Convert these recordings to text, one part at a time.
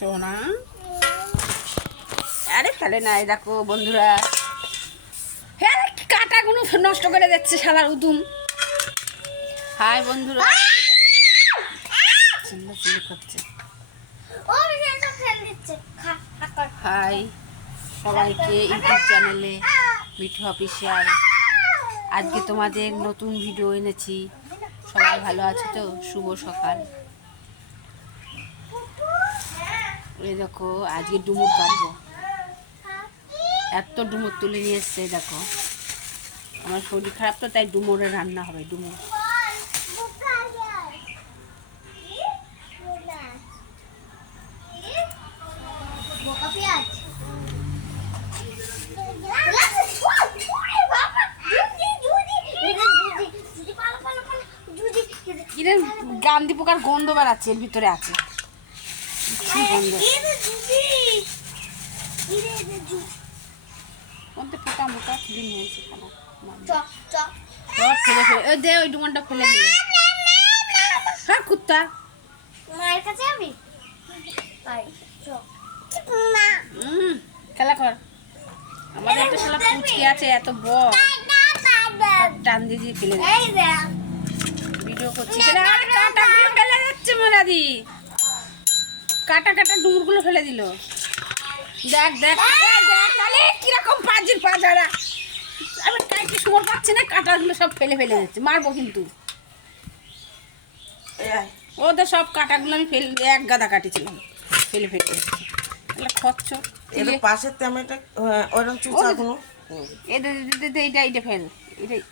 সোনা আরে ফেলে নাই দেখো বন্ধুরা। হ্যাঁ কাটাগুলো নষ্ট করে দিচ্ছে শালার উদুম। হাই বন্ধুরা, চিল্লাচিল্লি করছে। হাই সবাইকে ইউটিউব চ্যানেলে মিঠু অফিসিয়াল। আজকে তোমাদের নতুন ভিডিও এনেছি। সবাই ভালো আছে তো? শুভ সকাল। এই দেখো আজকে ডুমুর কাটবো, এত ডুমুর তুলে নিয়ে এসছে। দেখো আমার শরীর খারাপ তো, তাই ডুমুরের রান্না হবে। ডুমুর গান্ধী পোকার গন্ধ বেড়াচ্ছে, এর ভিতরে আছে পোকা মোটা ক্লিন হয়েছে। ফেলে ফেলে দে, ওই ডুমনটা ফেলে দিল। হ্যাঁ কুত্তা মায়ের কাছে যাবি? খেলা কর। আমাদের একটা শালা পুচকি আছে এত বড়, টান দিয়ে ফেলে দিচ্ছে। ভিডিও করছি কাটাগুলো ফেলে যাচ্ছে মোরাদি, কাটা কাটা ডুমুরগুলো ফেলে দিল। দেখ দেখ দেখ তাহলে কিরকম পাজির পাজারা। আমি কাইতে সময় পাচ্ছি না, কাটাগুলো সব ফেলে ফেলে যাচ্ছে। মারবো কিন্তু। ওদের সব কাটাগুলো আমি ফেলে এক গাদা কাটিছিলাম, ফেলে ফেলে যাচ্ছে। তাহলে খচ্ছ এর পাশের তেমনটা ওরকম চুচাগুলো এইটা এইটা ফেল। এটাই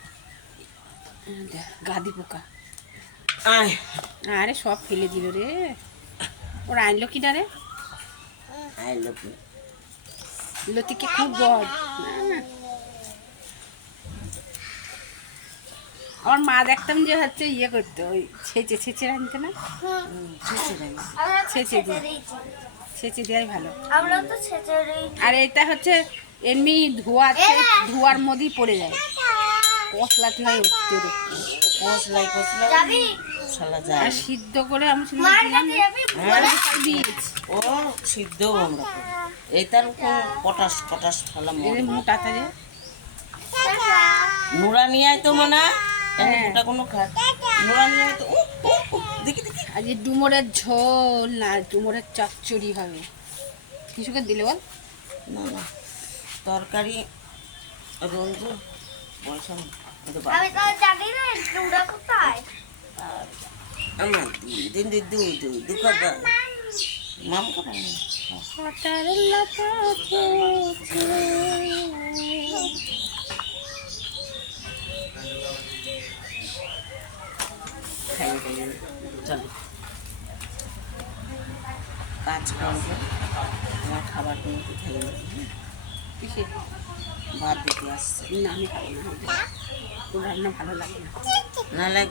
গাদি পোকা। আরে সব ফেলে দিল রে। ওরা আনলো কি না রে? লতিকে খুব বড়। আমার মা দেখতাম যে হচ্ছে ইয়ে করতো, ওই ছেঁচে ছেঁচে রাখতে না, ছেঁচে দিয়ে ছেঁচে দেওয়াই ভালো। আর এটা হচ্ছে এমনি ধোয়ার মধ্যেই পড়ে যায়, কসলাটি হয় উঠতে কসলাই আর সিদ্ধ করে আমি ও সিদ্ধ আমরা এইটার পটাশ পটাশ ফেলাম মোটাতে নোড়া নিয়ে আয় তো মানে মোটা কোনো খায় নোড়া নিয়ে আয় তো। দেখি দেখি আজ ডুমুরের ঝোল না ডুমুরের চচ্চড়ি হবে। কিছুকে দিলে বল না না তরকারি রঞ্জু বলছেন আমার দিন দু খাবা মাম চলো কাজ করবো, আমার খাবার কিন্তু খেয়ে কিসে ভাত দিতে আসছে। না আমি খাবো না, তোর রান্না ভালো লাগে না। নাহলে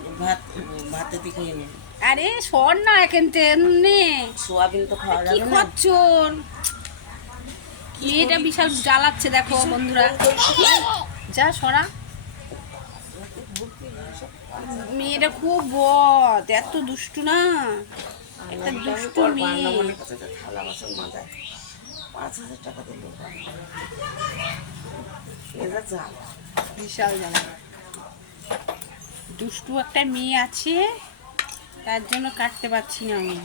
ভাতে দিকে নেবে। আরে সর না কিন্তু এমনি সোয়াবিন তো খাওয়া কি যাবে না। খচ্চর মেয়েটা বিশাল জ্বালাচ্ছে দেখো বন্ধুরা। যা সরা, মেয়েটা খুব বদ, এত দুষ্টু না, একটা দুষ্টু মেয়ে। থালা বাসন মাজায় 5,000 টাকা দিল, বিশাল জ্বালা। দুষ্টু একটা মেয়ে আছে, তার জন্য কাটতে পারছি না আমি।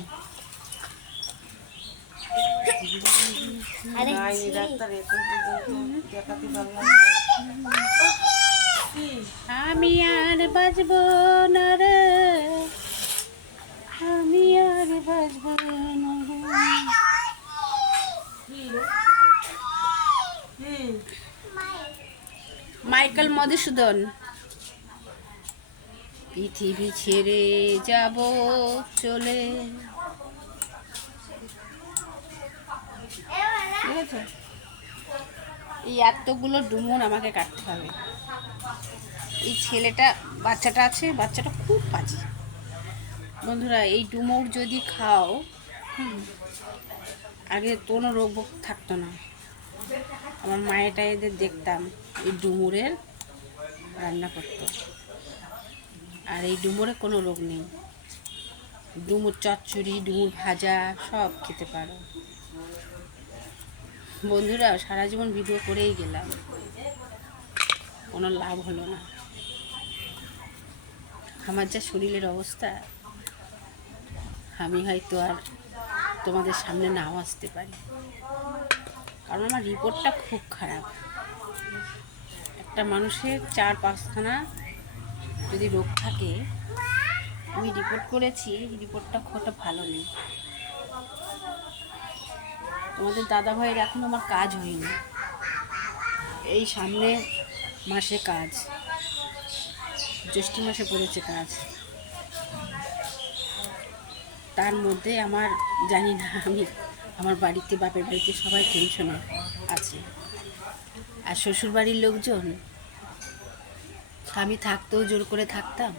আমি আর বাজবো না রে, আমি আর বাজবো না রে। মাইকেল মধুসূদন, পৃথিবী ছেড়ে যাব চলে। ঠিক আছে, এই এতগুলো ডুমুর আমাকে কাটতে হবে। এই ছেলেটা বাচ্চাটা আছে, বাচ্চাটা খুব বাজে বন্ধুরা। এই ডুমুর যদি খাও আগে কোনো রোগ থাকতো না। আমার মায়েটা এদের দেখতাম এই ডুমুরের রান্না করতো, আর এই ডুমুরে কোনো রোগ নেই। ডুমুর চচ্চড়ি, ডুমুর ভাজা সব খেতে পারো। বন্ধুরা, সারা জীবন ভিডিও করেই গেলাম, কোনো লাভ হলো না। আমার যা শরীরের অবস্থা, আমি হয়তো আর তোমাদের সামনে নাও আসতে পারি, কারণ আমার রিপোর্টটা খুব খারাপ। একটা মানুষের 4-5খানা যদি রোগ থাকে, আমি রিপোর্ট করেছি, রিপোর্টটা খুব ভালো নেই। তোমাদের দাদা ভাইয়ের এখন আমার কাজ হয়নি, এই সামনে মাসে কাজ, জ্যৈষ্ঠ মাসে পড়েছে কাজ। তার মধ্যে আমার জানি না, আমি আমার বাড়িতে, বাপের বাড়িতে সবাই টেনশনে আছে। আর শ্বশুরবাড়ির লোকজন, স্বামী থাকতেও জোর করে থাকতাম,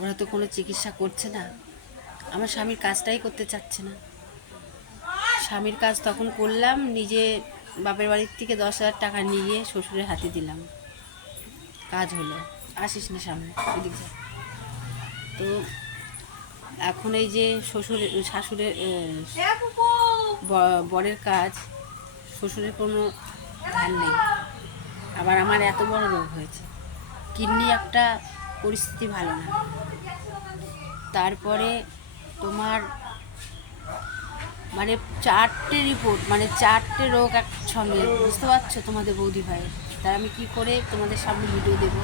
ওরা তো কোনো চিকিৎসা করছে না। আমার স্বামীর কাজটাই করতে চাচ্ছে না। স্বামীর কাজ তখন করলাম, নিজে বাপের বাড়ির থেকে 10,000 টাকা নিয়ে শ্বশুরের হাতে দিলাম, কাজ হলো। আসিস না সামনে, এদিক যা। তো এখন এই যে শাশুড়ের বরের কাজ, শ্বশুরের কোনো ধ্যান নেই। আবার আমার এত বড় রোগ হয়েছে, কিডনি একটা পরিস্থিতি ভালো না। তারপরে তোমার মানে 4টে রিপোর্ট, মানে 4টে রোগ একসঙ্গে, বুঝতে পারছো তোমাদের বৌদি ভাই। তার আমি কি করে তোমাদের সামনে ভিডিও দেবো?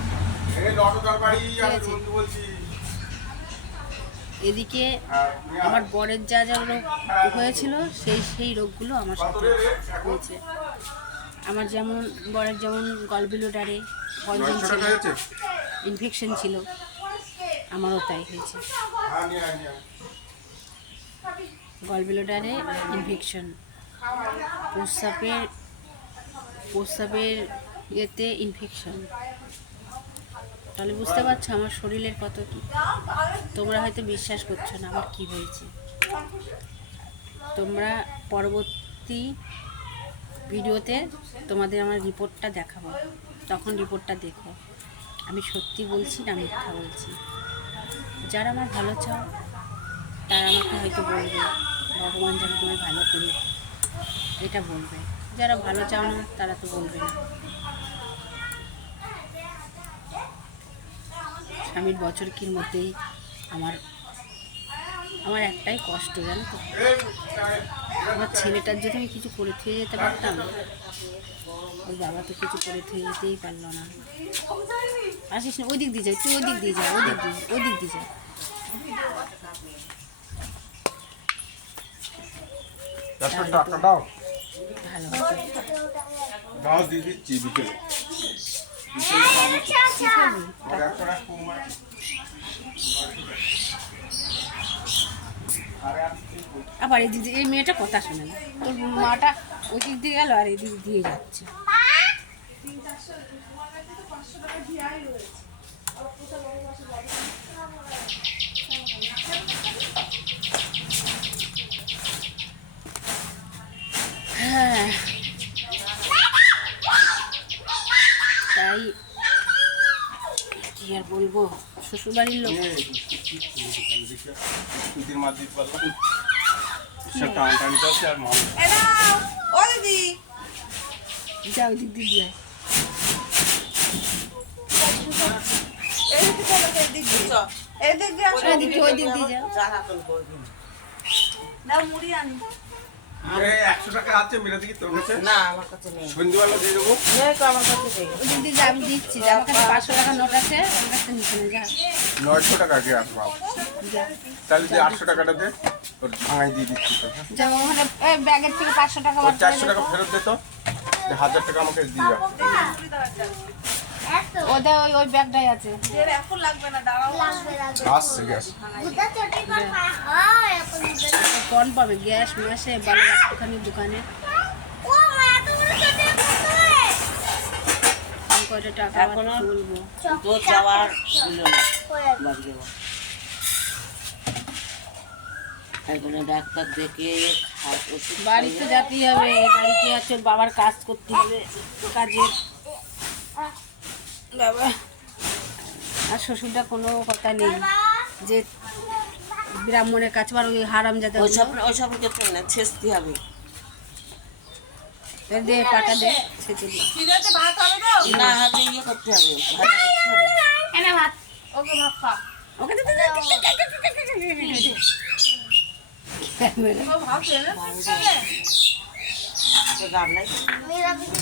এদিকে আমার বরের যা যা রোগ হয়েছিল, সেই রোগগুলো আমার সাথে হয়েছে। আমার যেমন বরের যেমন গলব্লাডারে পয়জন ছিল, ইনফেকশন ছিল, আমারও তাই হয়েছে। গলব্লাডারে ইনফেকশন, প্রস্রাবের ইয়েতে ইনফেকশন। তাহলে বুঝতে পারছো আমার শরীরের কত কি। তোমরা হয়তো বিশ্বাস করছো না আমার কি হয়েছে। তোমরা পরবর্তী ভিডিওতে তোমাদের আমার রিপোর্টটা দেখাবো, তখন রিপোর্টটা দেখো আমি সত্যি বলছি না মিথ্যা বলছি। যারা আমার ভালো চাও তারা আমাকে হয়তো বলবে, ভগবান যেন তোমায় ভালো করি, এটা বলবে। যারা ভালো চাও না তারা তো বলবে না। স্বামীর বছরকির মধ্যেই আমার একটাই কষ্ট, জানো তো, আমার ছেলেটার যদি আমি কিছু করে থুয়ে যেতে পারতাম, ওর বাবা তো কিছু করে থুয়ে যেতেই পারলো না। আসিস না, ওই দিক দিয়ে যা, তুই ওই দিক দিয়ে যা, ওই দিক দিয়ে যা। ভালো আবার এদিক দিয়ে, এই মেয়েটা কথা শোনে না, তোর মাটা ওই দিক দিয়ে গেল আর এদিক দিয়ে যাচ্ছে। হ্যাঁ, তাই কি আর বলবো, শ্বশুরবাড়ির লোক যা ওই দিক দিয়ে ওই দিক দিয়ে যা। মুড়ি আনি 100 টাকা আছে, মেলা দেখি তোর কাছে? না, আমার কাছে নেই। সন্ধ্যাবেলা দিয়ে দেবো। নেই তো আমার কাছে নেই। ওই দিক দিয়ে যা, আমি দিচ্ছি। আমার কাছে 500 টাকা নোট আছে, আমার কাছে নিচে না, যা। 900 টাকা আগে আসবা, যা তাহলে যে 800 টাকাটা দে, ওর ভাঙাই দিয়ে দিচ্ছি তো। যা, ওখানে ব্যাগের থেকে 500 টাকা ওর 400 টাকা ফেরত দে তো, 1000 টাকা আমাকে দিয়ে যাও। ওদের ওই ব্যাগটাই আছে। আসছে গ্যাস। কম পাবে গ্যাস মাসে 12 একটুখানি দোকানে কয়টা টাকা এখনো তুলবো। তোর যাওয়ার ছিল না, বাড়ি যাওয়া। এখানে ডাক্তার দেখে ওষুধ বাড়িতে যেতেই হবে, বাড়িতে আছে বাবার কাজ করতে হবে, কাজের বাবা। আর শ্বশুরটা কোনো কথা নেই যে ব্রাহ্মণের কাছে আর ওই হারাম যাতে ওইসব ক্ষেত্রে না, ছেঁচতে হবে। দে পাটা দে ছেঁচে দি। না, হাতে ইয়ে করতে হবে, ভাজা করতে হবে। ওকে দে, দে, দে, দে, দে, দে। ক্যামেরা। তো গামলায় মেরা বিটি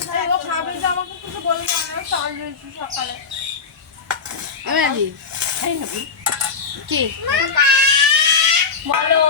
আমি আদি কি বলো